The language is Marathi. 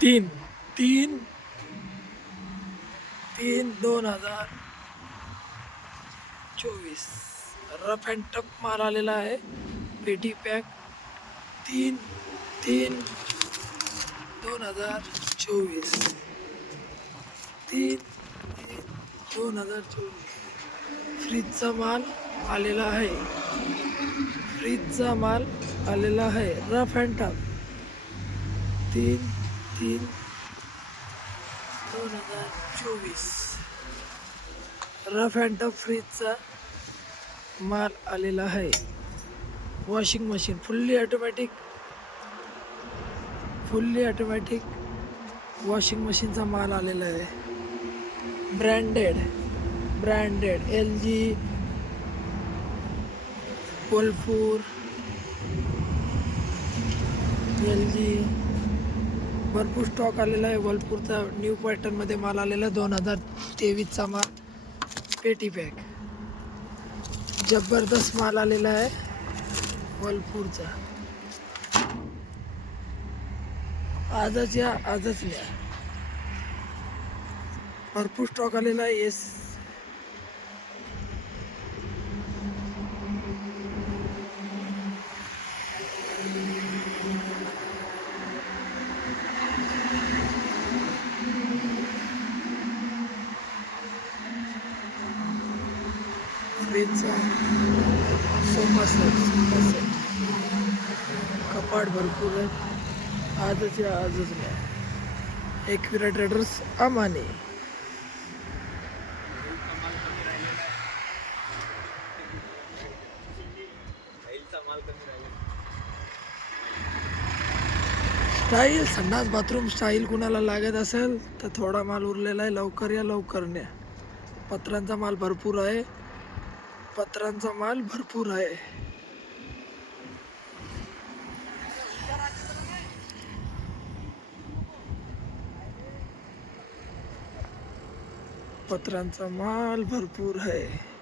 तीन तीन तीन दोन हजार चोवीस. रफ अँड टफ माल आलेला आहे. पेटी पॅक. तीन तीन दोन हजार चोवीस. तीन तीन दोन हजार चोवीस. फ्रीजचा माल आलेला आहे. फ्रीजचा माल आलेला आहे. Rough and tough. तीन तीन दोन हजार चोवीस. रफ अँड टफ फ्रीजचा माल आलेला आहे. Washing machine fully automatic fully automatic washing मशीनचा माल आलेला आहे. ब्रँडेड ब्रँडेड एल जी कोल्फूर एल जी भरपूर स्टॉक आलेला आहे. वलपूरचा न्यू पॅटर्नमध्ये माल आलेला आहे. दोन हजार तेवीसचा माल. पेटी पॅक जबरदस्त माल आलेला आहे. वलपूरचा आजच या आजच या भरपूर स्टॉक आलेला आहे. एस फ्रीजचा सोफा सेट सोफा सेट कपाट भरपूर आहेत. आजच या आजच या एकविरा ट्रेडर्स अमाने. स्टाईल संडास बाथरूम स्टाईल कुणाला लागत असेल तर थोडा माल उरलेला आहे. लवकर या लवकर न्या. पत्रांचा माल भरपूर आहे. पत्रांचा माल भरपूर आहे. पत्रांचा माल भरपूर आहे.